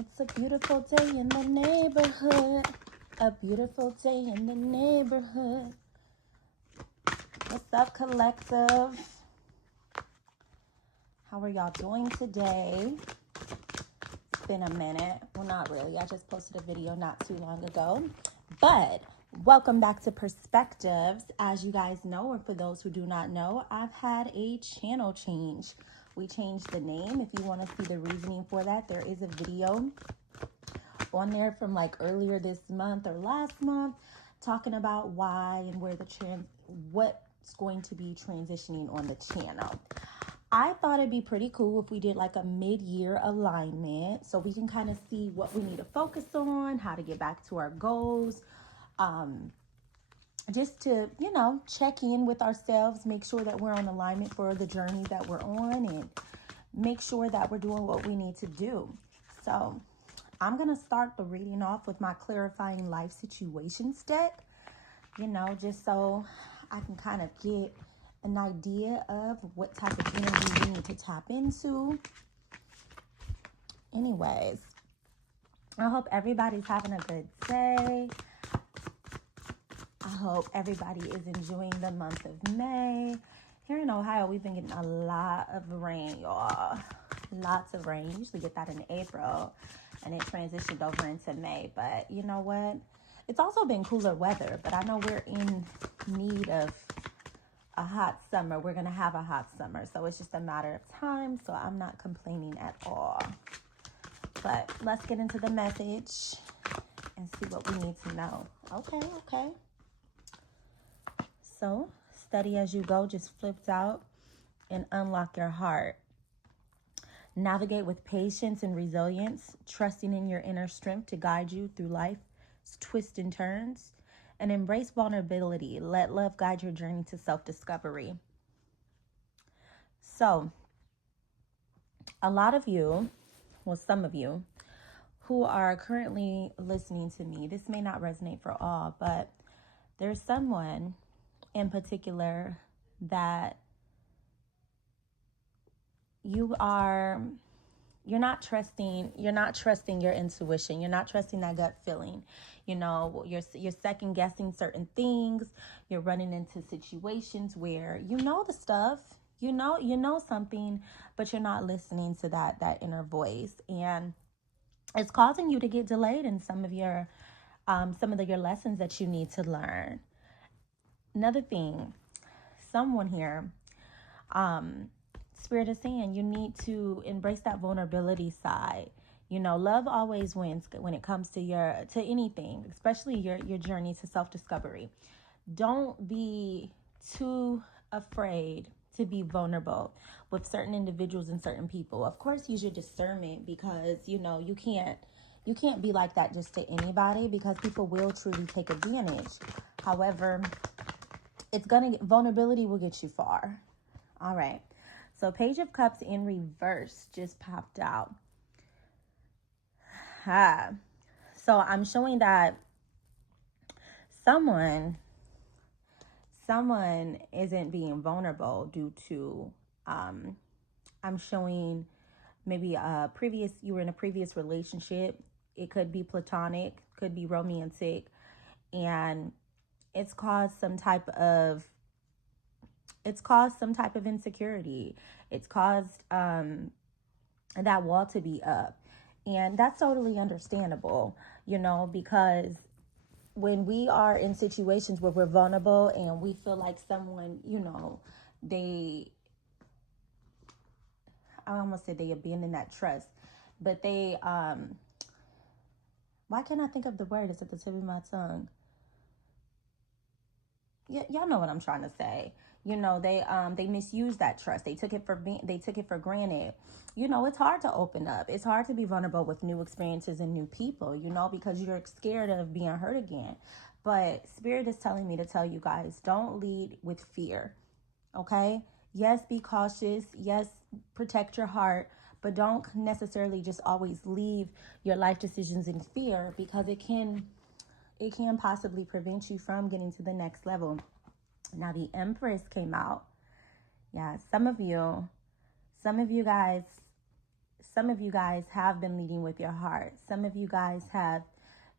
It's a beautiful day in the neighborhood. A beautiful day in the neighborhood. What's up, collective? How are y'all doing today? It's been a minute. Well, not really. I just posted a video not too long ago. But welcome back to Perspectives. As you guys know, or for those who do not know, I've had a channel change. We changed the name. If you want to see the reasoning for that, there is a video on there from like earlier this month or last month talking about why and where what's going to be transitioning on the channel. I thought it'd be pretty cool if we did like a mid-year alignment so we can kind of see what we need to focus on, how to get back to our goals, just to, check in with ourselves, make sure that we're on alignment for the journey that we're on, and make sure that we're doing what we need to do. So I'm going to start the reading off with my clarifying life situations deck, just so I can kind of get an idea of what type of energy we need to tap into. Anyways, I hope everybody's having a good day. I hope everybody is enjoying the month of May. Here in Ohio, we've been getting a lot of rain, y'all. Lots of rain. You usually get that in April, and it transitioned over into May. But you know what? It's also been cooler weather, but I know we're in need of a hot summer. We're going to have a hot summer, so it's just a matter of time, so I'm not complaining at all. But let's get into the message and see what we need to know. Okay. So, study as you go just flipped out and unlock your heart. Navigate with patience and resilience, trusting in your inner strength to guide you through life's twists and turns. And embrace vulnerability. Let love guide your journey to self-discovery. So, a lot of you, well, some of you, who are currently listening to me, this may not resonate for all, but there's someone in particular that you're not trusting your intuition. You're not trusting that gut feeling. You're second guessing certain things. You're running into situations where you know the stuff, you know something, but you're not listening to that inner voice, and it's causing you to get delayed in some of your lessons that you need to learn. Another thing, someone here, Spirit is saying you need to embrace that vulnerability side. Love always wins when it comes to anything, especially your journey to self-discovery. Don't be too afraid to be vulnerable with certain individuals and certain people. Of course, use your discernment, because you can't be like that just to anybody, because people will truly take advantage. However, vulnerability will get you far. All right. So Page of Cups in reverse just popped out. So I'm showing that someone isn't being vulnerable due to, I'm showing maybe you were in a previous relationship. It could be platonic, could be romantic, and it's caused some type of insecurity. It's caused that wall to be up. And that's totally understandable, because when we are in situations where we're vulnerable and we feel like someone, I almost said they abandon that trust, but they, why can't I think of the word? It's at the tip of my tongue. Y'all know what I'm trying to say. They misuse that trust. They took it for granted. It's hard to open up. It's hard to be vulnerable with new experiences and new people, because you're scared of being hurt again. But Spirit is telling me to tell you guys, don't lead with fear. Okay? Yes, be cautious. Yes, protect your heart, but don't necessarily just always leave your life decisions in fear, because it can possibly prevent you from getting to the next level. Now the Empress came out. Yeah, some of you guys some of you guys have been leading with your heart. Some of you guys have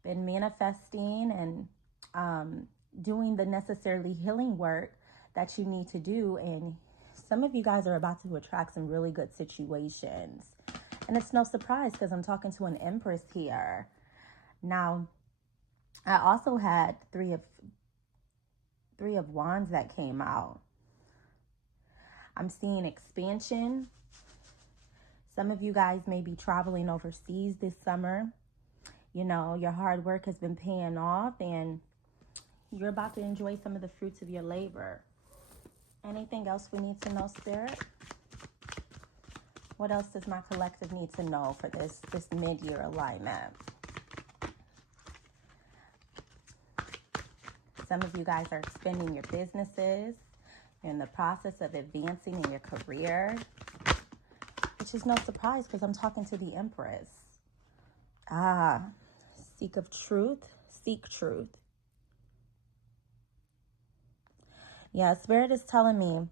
been manifesting and doing the necessarily healing work that you need to do. And some of you guys are about to attract some really good situations. And it's no surprise because I'm talking to an Empress here. Now, I also had three of Wands that came out. I'm seeing expansion. Some of you guys may be traveling overseas this summer. You know, your hard work has been paying off and you're about to enjoy some of the fruits of your labor. Anything else we need to know, Spirit? What else does my collective need to know for this mid-year alignment? Some of you guys are expanding your businesses. You're in the process of advancing in your career, which is no surprise because I'm talking to the Empress. Seek truth. Yeah, Spirit is telling me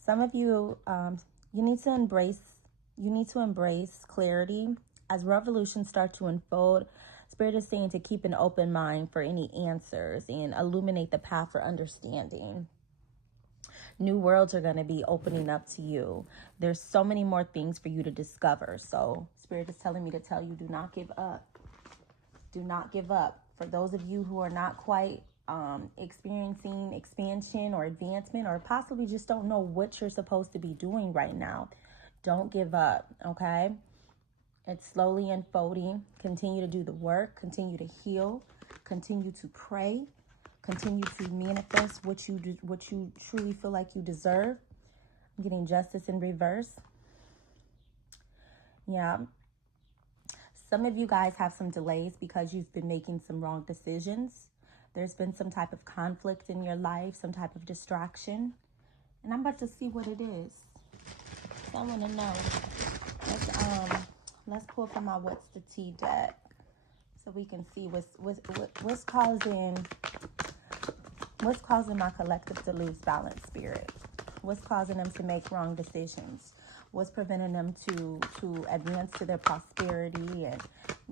some of you, you need to embrace clarity. As revolutions start to unfold, Spirit is saying to keep an open mind for any answers and illuminate the path for understanding. New worlds are going to be opening up to you. There's so many more things for you to discover. So Spirit is telling me to tell you, do not give up. Do not give up. For those of you who are not quite experiencing expansion or advancement, or possibly just don't know what you're supposed to be doing right now, don't give up, okay? It's slowly unfolding. Continue to do the work. Continue to heal. Continue to pray. Continue to manifest what you truly feel like you deserve. I'm getting justice in reverse. Yeah. Some of you guys have some delays because you've been making some wrong decisions. There's been some type of conflict in your life, some type of distraction. And I'm about to see what it is. So I want to know. Let's pull from my What's the Tea deck so we can see what's causing my collective to lose balance, Spirit. What's causing them to make wrong decisions? What's preventing them to advance to their prosperity and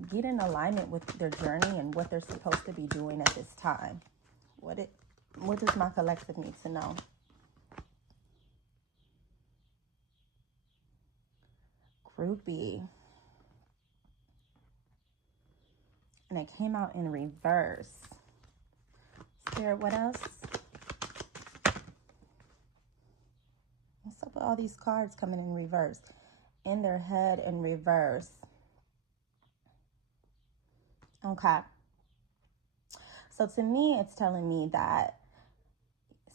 get in alignment with their journey and what they're supposed to be doing at this time? What does my collective need to know? Groupie. And it came out in reverse. Spirit, what else? What's up with all these cards coming in reverse? In their head in reverse. Okay. So to me, it's telling me that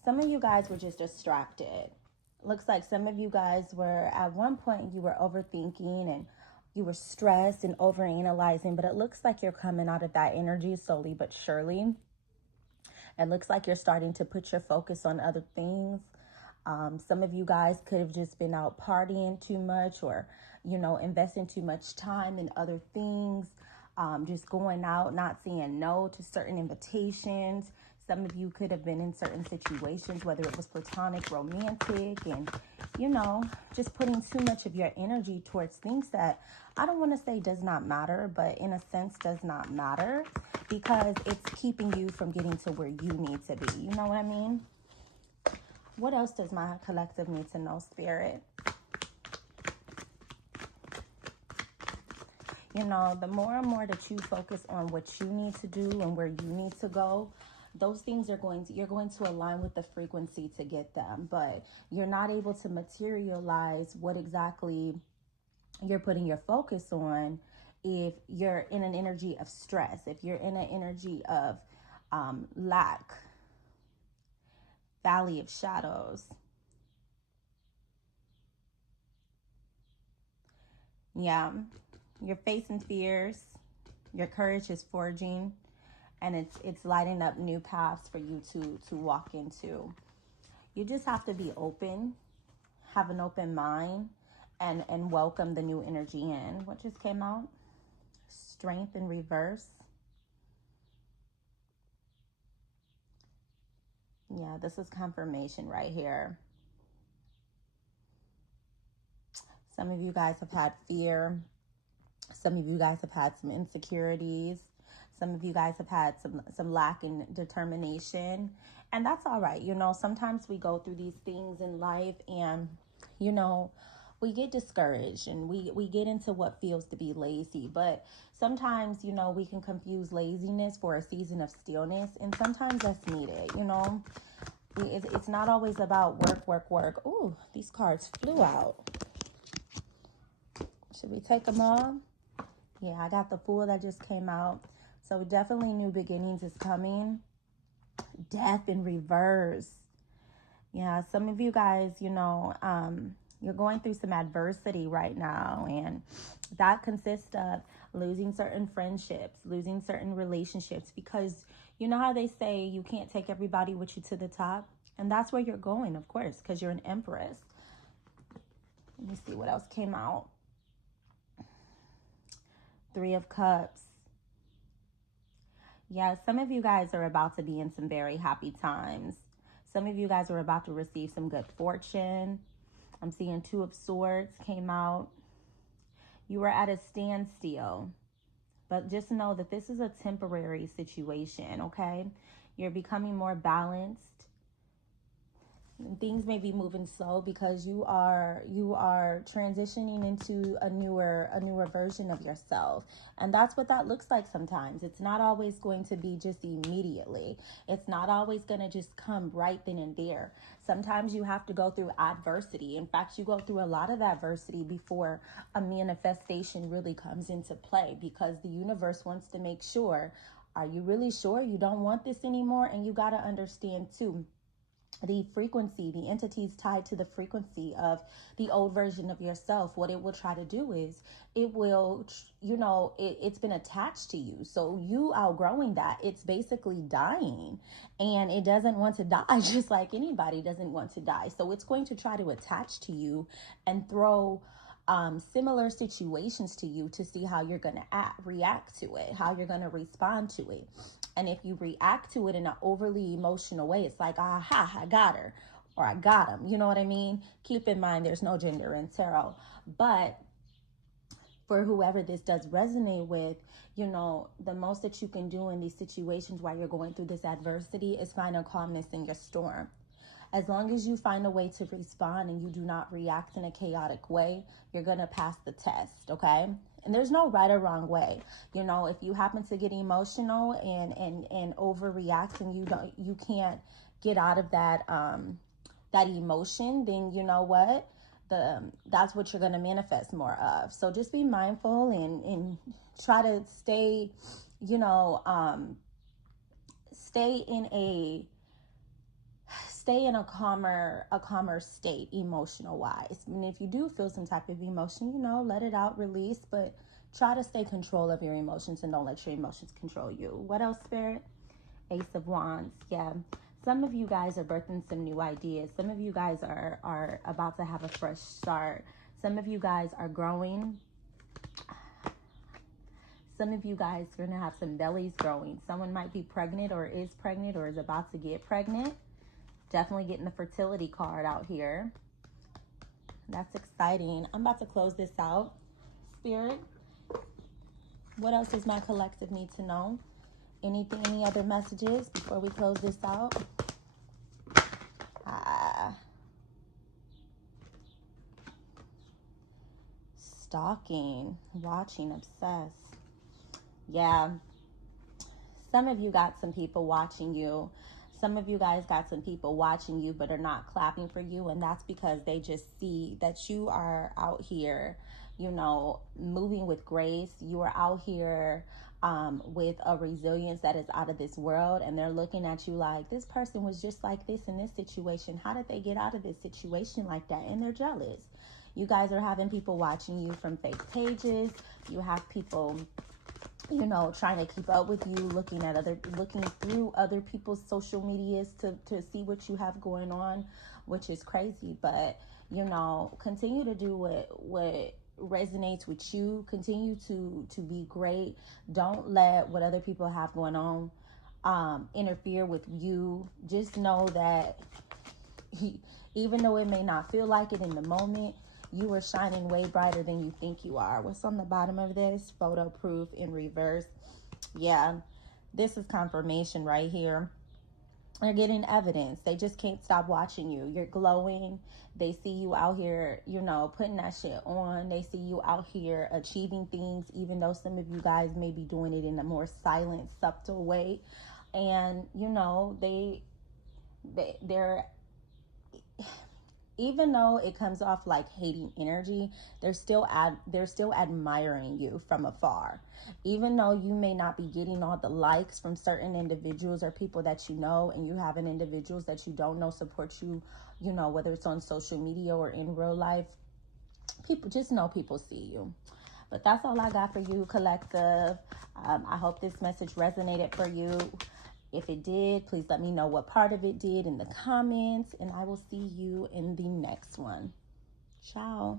some of you guys were just distracted. Looks like some of you guys were, at one point, you were overthinking and you were stressed and overanalyzing, but it looks like you're coming out of that energy slowly but surely. It looks like you're starting to put your focus on other things. Some of you guys could have just been out partying too much or, investing too much time in other things. Just going out, not saying no to certain invitations. Some of you could have been in certain situations, whether it was platonic, romantic, and, just putting too much of your energy towards things that I don't want to say does not matter, but in a sense does not matter because it's keeping you from getting to where you need to be. You know what I mean? What else does my collective need to know, Spirit? The more and more that you focus on what you need to do and where you need to go, those things you're going to align with the frequency to get them, but you're not able to materialize what exactly you're putting your focus on if you're in an energy of stress, if you're in an energy of lack, valley of shadows. Yeah, you're facing fears, your courage is forging, and it's lighting up new paths for you to walk into. You just have to be open, have an open mind, and welcome the new energy in. What just came out? Strength in reverse. Yeah, this is confirmation right here. Some of you guys have had fear. Some of you guys have had some insecurities. Some of you guys have had some lack in determination. And that's all right. You know, sometimes we go through these things in life and, you know, we get discouraged and we get into what feels to be lazy. But sometimes, you know, we can confuse laziness for a season of stillness. And sometimes that's needed, you know. It's not always about work. Ooh, these cards flew out. Should we take them all? Yeah, I got the Fool that just came out. So definitely new beginnings is coming. Death in reverse. Yeah, some of you guys, you know, you're going through some adversity right now. And that consists of losing certain friendships, losing certain relationships. Because you know how they say you can't take everybody with you to the top? And that's where you're going, of course, because you're an empress. Let me see what else came out. Three of Cups. Yeah, some of you guys are about to be in some very happy times. Some of you guys are about to receive some good fortune. I'm seeing Two of Swords came out. You were at a standstill. But just know that this is a temporary situation, okay? You're becoming more balanced. Things may be moving slow because you are transitioning into a newer version of yourself. And that's what that looks like sometimes. It's not always going to be just immediately. It's not always going to just come right then and there. Sometimes you have to go through adversity. In fact, you go through a lot of adversity before a manifestation really comes into play, because the universe wants to make sure, are you really sure you don't want this anymore? And you got to understand too, the frequency, the entities tied to the frequency of the old version of yourself, what it will try to do is it will, you know, it's been attached to you. So you outgrowing that, it's basically dying, and it doesn't want to die just like anybody doesn't want to die. So it's going to try to attach to you and throw similar situations to you to see how you're going to react to it, how you're going to respond to it. And if you react to it in an overly emotional way, it's like, aha, I got her, or I got him. You know what I mean? Keep in mind, there's no gender in tarot. But for whoever this does resonate with, you know, the most that you can do in these situations while you're going through this adversity is find a calmness in your storm. As long as you find a way to respond and you do not react in a chaotic way, you're going to pass the test, okay? And there's no right or wrong way. You know, if you happen to get emotional and overreact and you can't get out of that that emotion, then you know what? That's what you're going to manifest more of. So just be mindful and try to stay, you know, stay in a calmer state emotional wise. I mean, if you do feel some type of emotion, you know, let it out, release, but try to stay control of your emotions and don't let your emotions control you. What else, Spirit? Ace of Wands. Yeah. Some of you guys are birthing some new ideas. Some of you guys are about to have a fresh start. Some of you guys are growing. Some of you guys are going to have some bellies growing. Someone might be pregnant or is about to get pregnant. Definitely getting the fertility card out here. That's exciting. I'm about to close this out. Spirit, what else does my collective need to know? Anything, any other messages before we close this out? Stalking, watching, obsessed. Yeah. Some of you got some people watching you. Some of you guys got some people watching you but are not clapping for you, and that's because they just see that you are out here, you know, moving with grace. You are out here with a resilience that is out of this world, and they're looking at you like, this person was just like this in this situation. How did they get out of this situation like that? And they're jealous. You guys are having people watching you from fake pages. You have people, you know, trying to keep up with you, looking through other people's social medias to see what you have going on, which is crazy. But, you know, continue to do what resonates with you. Continue to be great. Don't let what other people have going on interfere with you. Just know that even though it may not feel like it in the moment, You are shining way brighter than you think you are. What's on the bottom of this? Photo proof in reverse. Yeah, this is confirmation right here. They're getting evidence. They just can't stop watching you. You're glowing. They see you out here, you know, putting that shit on. They see you out here achieving things, even though some of you guys may be doing it in a more silent, subtle way. And, you know, they're even though it comes off like hating energy, they're still admiring you from afar. Even though you may not be getting all the likes from certain individuals or people that you know, and you have individuals that you don't know support you, you know, whether it's on social media or in real life, people just know people see you. But that's all I got for you, collective. I hope this message resonated for you. If it did, please let me know what part of it did in the comments, and I will see you in the next one. Ciao.